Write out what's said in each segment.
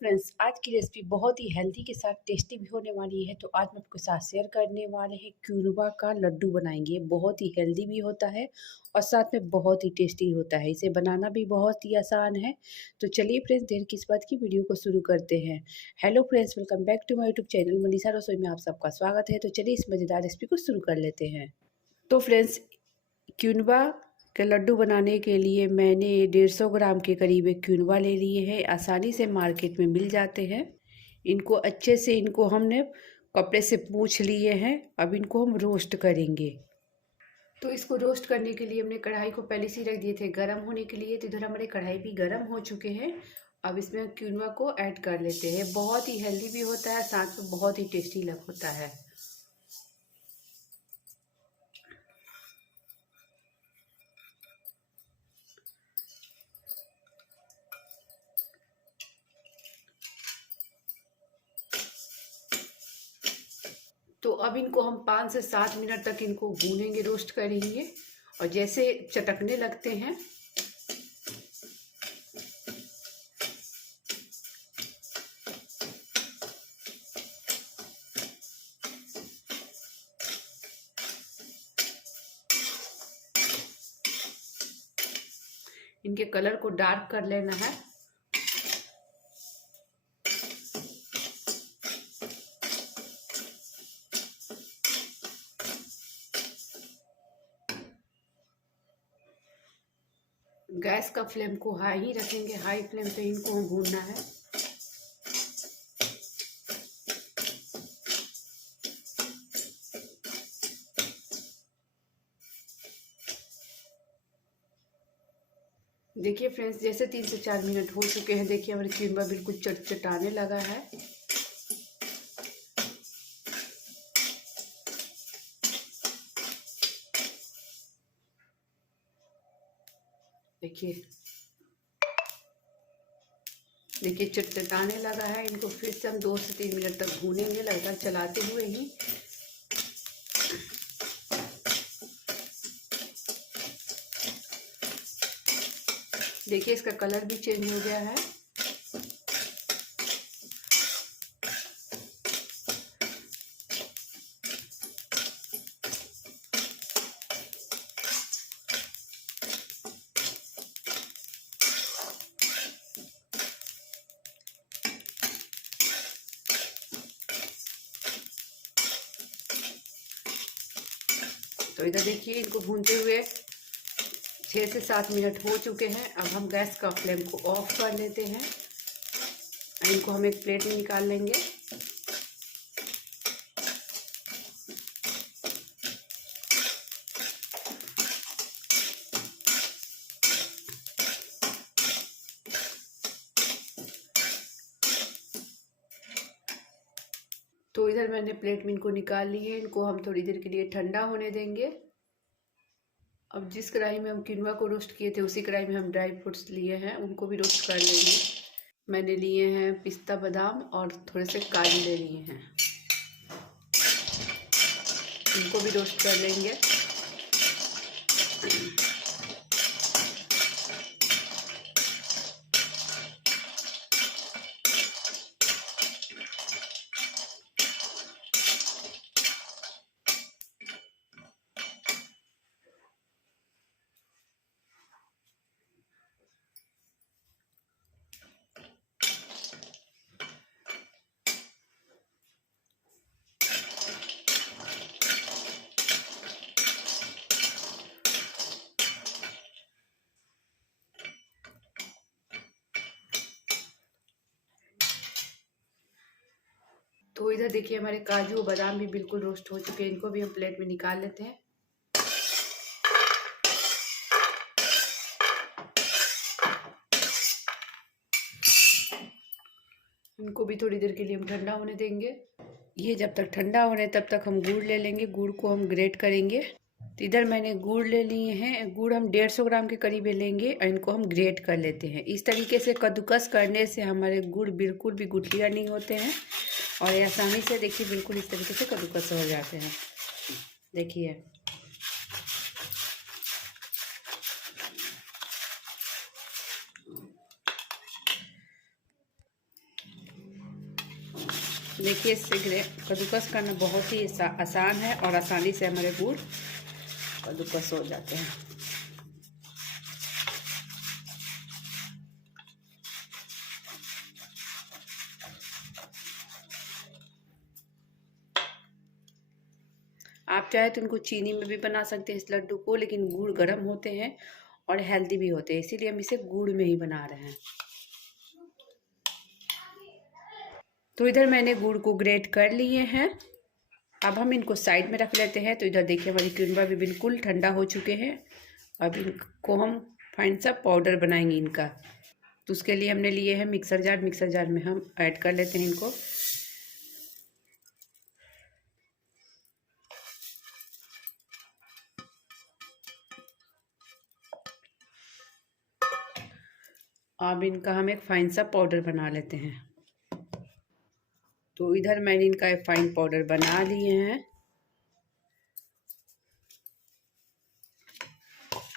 Friends, आज की recipe बहुत ही हेल्दी के साथ टेस्टी भी होने वाली है। तो आज मैं आपके साथ शेयर करने वाले हैं क्यूनवा का लड्डू बनाएंगे। ये बहुत ही हेल्दी भी होता है और साथ में बहुत ही टेस्टी होता है। इसे बनाना भी बहुत ही आसान है। तो चलिए फ्रेंड्स, देर किस बात की वीडियो को शुरू करते हैं। Hello friends, welcome back to my YouTube channel Manisha Rasoi में आप सबका स्वागत है। तो चलिए इस मज़ेदार रेसिपी को शुरू कर लेते हैं। तो फ्रेंड्स, क्यूनवा के लड्डू बनाने के लिए मैंने 150 ग्राम के करीब एक क्यूनवा ले लिए हैं। आसानी से मार्केट में मिल जाते हैं। इनको अच्छे से हमने कपड़े से पूछ लिए हैं। अब इनको हम रोस्ट करेंगे। तो इसको रोस्ट करने के लिए हमने कढ़ाई को पहले से ही रख दिए थे गर्म होने के लिए। तो इधर हमारे कढ़ाई भी गर्म हो चुके हैं। अब इसमें क्यूनवा को ऐड कर लेते हैं। बहुत ही हेल्दी भी होता है, साथ में बहुत ही टेस्टी लग होता है। तो अब इनको हम 5 से 7 मिनट तक इनको भूनेंगे, रोस्ट करेंगे। और जैसे चटकने लगते हैं इनके कलर को डार्क कर लेना है। गैस का फ्लेम को हाई ही रखेंगे। हाई फ्लेम पे इनको हम भूनना है। देखिए फ्रेंड्स, जैसे 3 से 4 मिनट हो चुके हैं। देखिए हमारे कीमा बिल्कुल चटचटाने लगा है। देखिए देखिए चटचटाने लगा है। इनको फिर से हम 2 से 3 मिनट तक भूनेंगे, लगातार चलाते हुए ही। देखिए इसका कलर भी चेंज हो गया है। तो इधर देखिए इनको भूनते हुए 6 से 7 मिनट हो चुके हैं। अब हम गैस का फ्लेम को ऑफ कर लेते हैं। इनको हम एक प्लेट में निकाल लेंगे। तो इधर मैंने प्लेट में इनको निकाल ली है। इनको हम थोड़ी देर के लिए ठंडा होने देंगे। अब जिस कढ़ाई में हम किनवा को रोस्ट किए थे उसी कढ़ाई में हम ड्राई फ्रूट्स लिए हैं, उनको भी रोस्ट कर लेंगे। मैंने लिए हैं पिस्ता बादाम और थोड़े से काजू ले लिए हैं। इनको भी रोस्ट कर लेंगे। तो इधर देखिए हमारे काजू और बादाम भी बिल्कुल रोस्ट हो चुके हैं। इनको भी हम प्लेट में निकाल लेते हैं। इनको भी थोड़ी देर के लिए हम ठंडा होने देंगे। ये जब तक ठंडा हो रहे तब तक हम गुड़ ले लेंगे। गुड़ को हम ग्रेट करेंगे। तो इधर मैंने गुड़ ले लिए हैं। गुड़ हम 150 ग्राम के करीब लेंगे और इनको हम ग्रेट कर लेते हैं। इस तरीके से कद्दूकस करने से हमारे गुड़ बिल्कुल भी गुठलियाँ नहीं होते हैं और ये आसानी से देखिए बिल्कुल इस तरीके से कद्दूकस हो जाते हैं। देखिए देखिए इससे कद्दूकस करना बहुत ही आसान है और आसानी से हमारे गुड़ कद्दूकस हो जाते हैं। आप चाहे तो इनको चीनी में भी बना सकते हैं इस लड्डू को, लेकिन गुड़ गर्म होते हैं और हेल्दी भी होते हैं, इसीलिए हम इसे गुड़ में ही बना रहे हैं। तो इधर मैंने गुड़ को ग्रेट कर लिए हैं। अब हम इनको साइड में रख लेते हैं। तो इधर देखिए हमारी क्यूनबा भी बिल्कुल ठंडा हो चुके हैं। अब इनको हम फाइन सा पाउडर बनाएंगे इनका। तो उसके लिए हमने लिए हैं मिक्सर जार। मिक्सर जार में हम ऐड कर लेते हैं इनको। अब इनका हम एक फाइन सा पाउडर बना लेते हैं। तो इधर मैंने इनका एक फाइन पाउडर बना लिए हैं।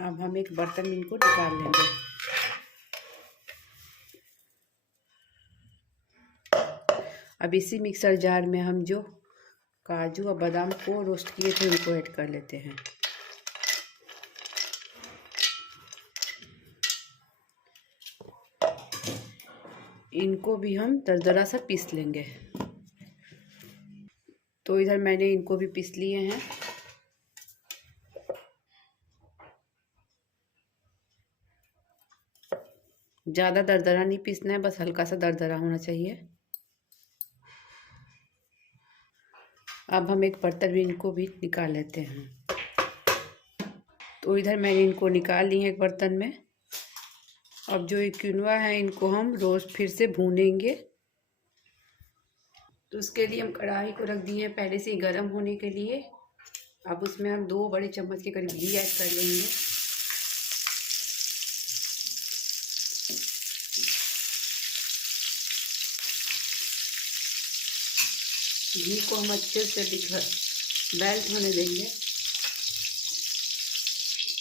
अब हम एक बर्तन में इनको निकाल लेंगे। अब इसी मिक्सर जार में हम जो काजू और बादाम को रोस्ट किए थे उनको ऐड कर लेते हैं। इनको भी हम दरदरा सा पीस लेंगे। तो इधर मैंने इनको भी पीस लिए हैं। ज़्यादा दरदरा नहीं पीसना है, बस हल्का सा दरदरा होना चाहिए। अब हम एक बर्तन में इनको भी निकाल लेते हैं। तो इधर मैंने इनको निकाल ली है एक बर्तन में। अब जो ये क्विनोआ है इनको हम रोज फिर से भूनेंगे। तो उसके लिए हम कढ़ाई को रख दिए हैं पहले से ही गर्म होने के लिए। अब उसमें हम 2 बड़े चम्मच के करीब घी ऐड कर लेंगे। घी को हम अच्छे से मेल्ट होने देंगे।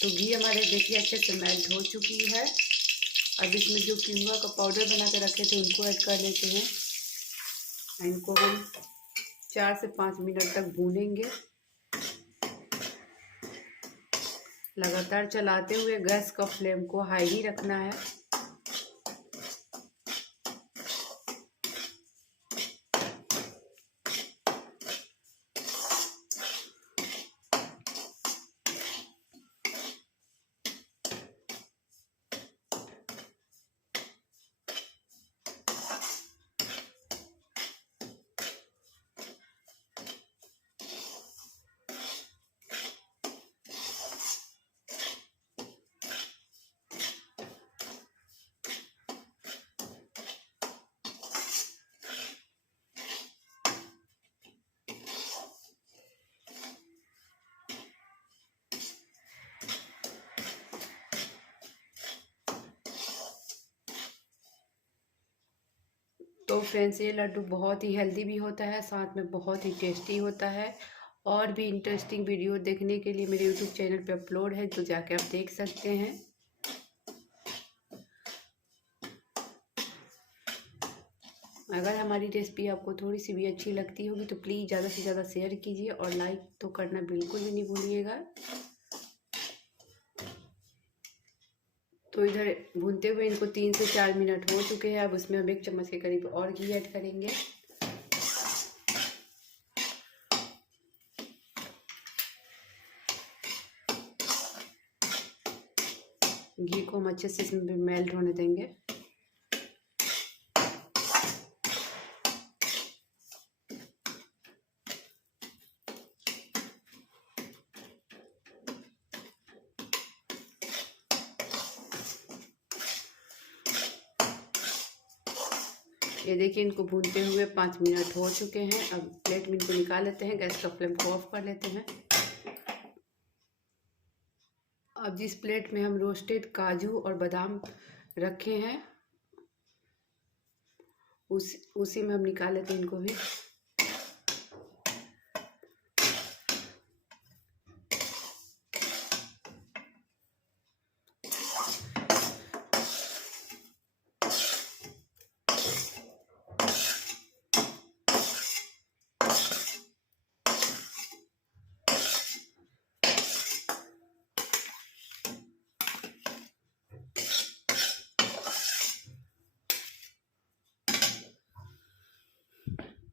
तो घी हमारे देखिए अच्छे से मेल्ट हो चुकी है। अब इसमें जो क्विनोआ का पाउडर बना के रखे थे उनको ऐड कर लेते हैं। इनको हम 4 से 5 मिनट तक भूनेंगे। लगातार चलाते हुए गैस का फ्लेम को हाई ही रखना है। तो फ्रेंड्स ये लड्डू बहुत ही हेल्दी भी होता है, साथ में बहुत ही टेस्टी होता है। और भी इंटरेस्टिंग वीडियो देखने के लिए मेरे यूट्यूब चैनल पे अपलोड है, तो जाके आप देख सकते हैं। अगर हमारी रेसिपी आपको थोड़ी सी भी अच्छी लगती होगी तो प्लीज़ ज़्यादा से ज़्यादा शेयर कीजिए और लाइक तो करना बिल्कुल भी नहीं भूलिएगा। तो इधर भूनते हुए इनको 3 से 4 मिनट हो चुके हैं। अब उसमें हम 1 चम्मच के करीब और घी ऐड करेंगे। घी को हम अच्छे से इसमें मेल्ट होने देंगे। ये देखिए इनको भूनते हुए 5 मिनट हो चुके हैं। अब प्लेट में इनको निकाल लेते हैं। गैस का फ्लेम को ऑफ कर लेते हैं। अब जिस प्लेट में हम रोस्टेड काजू और बादाम रखे हैं उसी में हम निकाल लेते हैं इनको भी।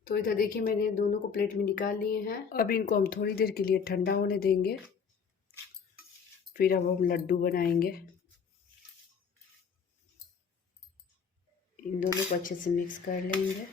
तो इधर देखिए मैंने दोनों को प्लेट में निकाल लिए हैं। अब इनको हम थोड़ी देर के लिए ठंडा होने देंगे, फिर अब हम लड्डू बनाएंगे। इन दोनों को अच्छे से मिक्स कर लेंगे।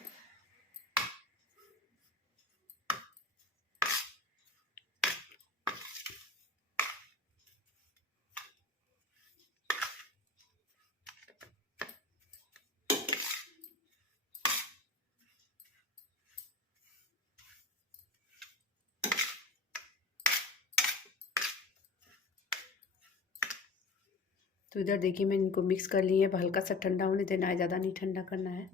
तो इधर देखिए मैंने इनको मिक्स कर लिए। अब हल्का सा ठंडा होने देना है, ज़्यादा नहीं ठंडा करना है।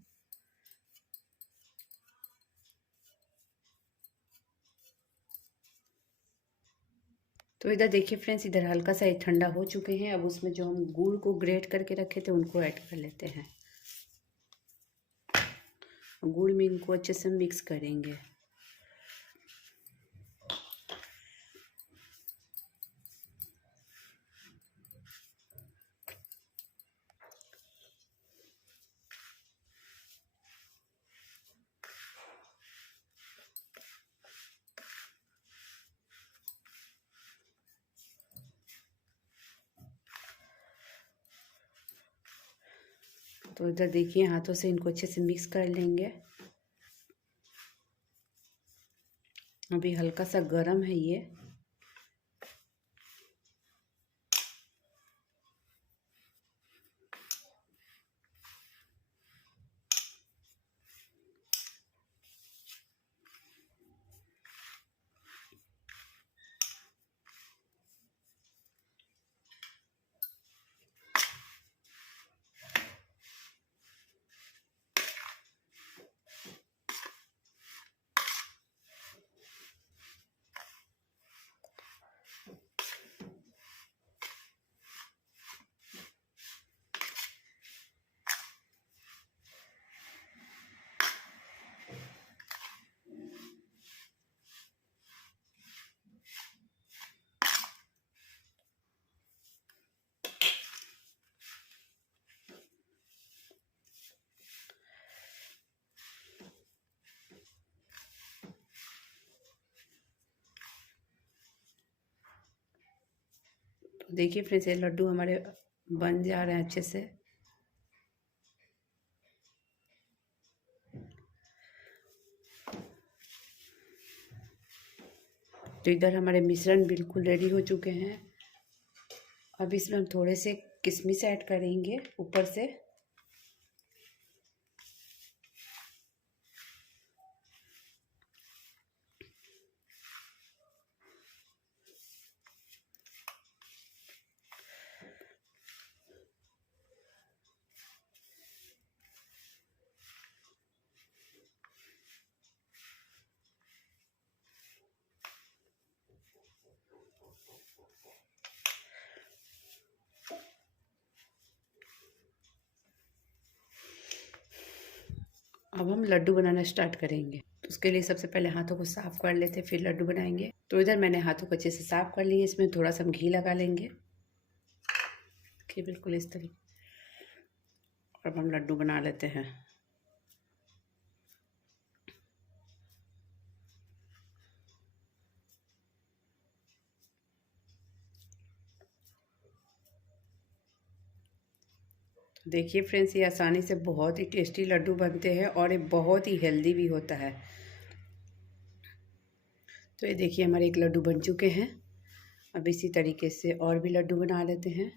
तो इधर देखिए फ्रेंड्स, इधर हल्का सा ये ठंडा हो चुके हैं। अब उसमें जो हम गुड़ को ग्रेट करके रखे थे उनको ऐड कर लेते हैं। गुड़ में इनको अच्छे से मिक्स करेंगे। तो इधर देखिए हाथों से इनको अच्छे से मिक्स कर लेंगे। अभी हल्का सा गर्म है ये। तो देखिए फ्रेंड्स, ये लड्डू हमारे बन जा रहे हैं अच्छे से। तो इधर हमारे मिश्रण बिल्कुल रेडी हो चुके हैं। अब इसमें हम थोड़े से किशमिश ऐड करेंगे ऊपर से। अब हम लड्डू बनाना स्टार्ट करेंगे। तो उसके लिए सबसे पहले हाथों को साफ कर लेते, फिर लड्डू बनाएंगे। तो इधर मैंने हाथों को अच्छे से साफ कर लिए। इसमें थोड़ा सा हम घी लगा लेंगे कि बिल्कुल इस तरीके। अब हम लड्डू बना लेते हैं। देखिए फ्रेंड्स, ये आसानी से बहुत ही टेस्टी लड्डू बनते हैं और ये बहुत ही हेल्दी भी होता है। तो ये देखिए हमारे एक लड्डू बन चुके हैं। अब इसी तरीके से और भी लड्डू बना लेते हैं।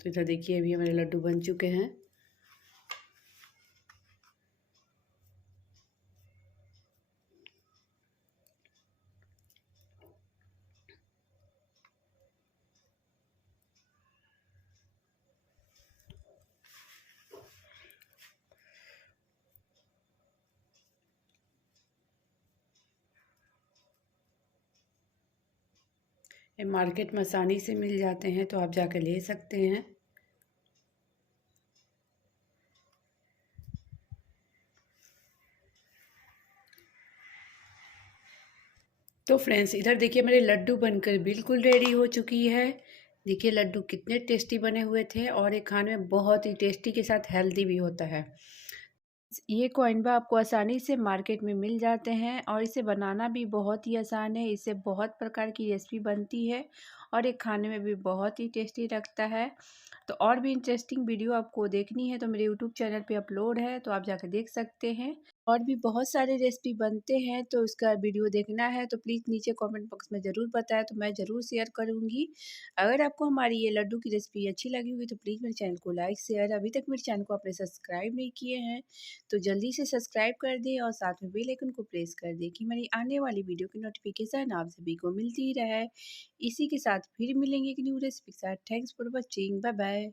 तो इधर देखिए अभी हमारे लड्डू बन चुके हैं। ये मार्केट में आसानी से मिल जाते हैं, तो आप जाकर ले सकते हैं। तो फ्रेंड्स इधर देखिए मेरे लड्डू बनकर बिल्कुल रेडी हो चुकी है। देखिए लड्डू कितने टेस्टी बने हुए थे और ये खाने में बहुत ही टेस्टी के साथ हेल्दी भी होता है। ये कोइनबा आपको आसानी से मार्केट में मिल जाते हैं और इसे बनाना भी बहुत ही आसान है। इससे बहुत प्रकार की रेसिपी बनती है और ये खाने में भी बहुत ही टेस्टी लगता है। तो और भी इंटरेस्टिंग वीडियो आपको देखनी है तो मेरे यूट्यूब चैनल पे अपलोड है, तो आप जाकर देख सकते हैं। और भी बहुत सारे रेसिपी बनते हैं तो उसका वीडियो देखना है तो प्लीज़ नीचे कमेंट बॉक्स में ज़रूर बताएं, तो मैं ज़रूर शेयर करूँगी। अगर आपको हमारी ये लड्डू की रेसिपी अच्छी लगी होगी तो प्लीज़ मेरे चैनल को लाइक शेयर, अभी तक मेरे चैनल को आपने सब्सक्राइब नहीं किए हैं तो जल्दी से सब्सक्राइब कर दें और साथ में बेल आइकन को प्रेस कर दें कि मेरी आने वाली वीडियो की नोटिफिकेशन आप सभी को मिलती रहे। इसी के साथ फिर मिलेंगे एक न्यू रेसिपी के साथ। Thanks for watching, bye bye.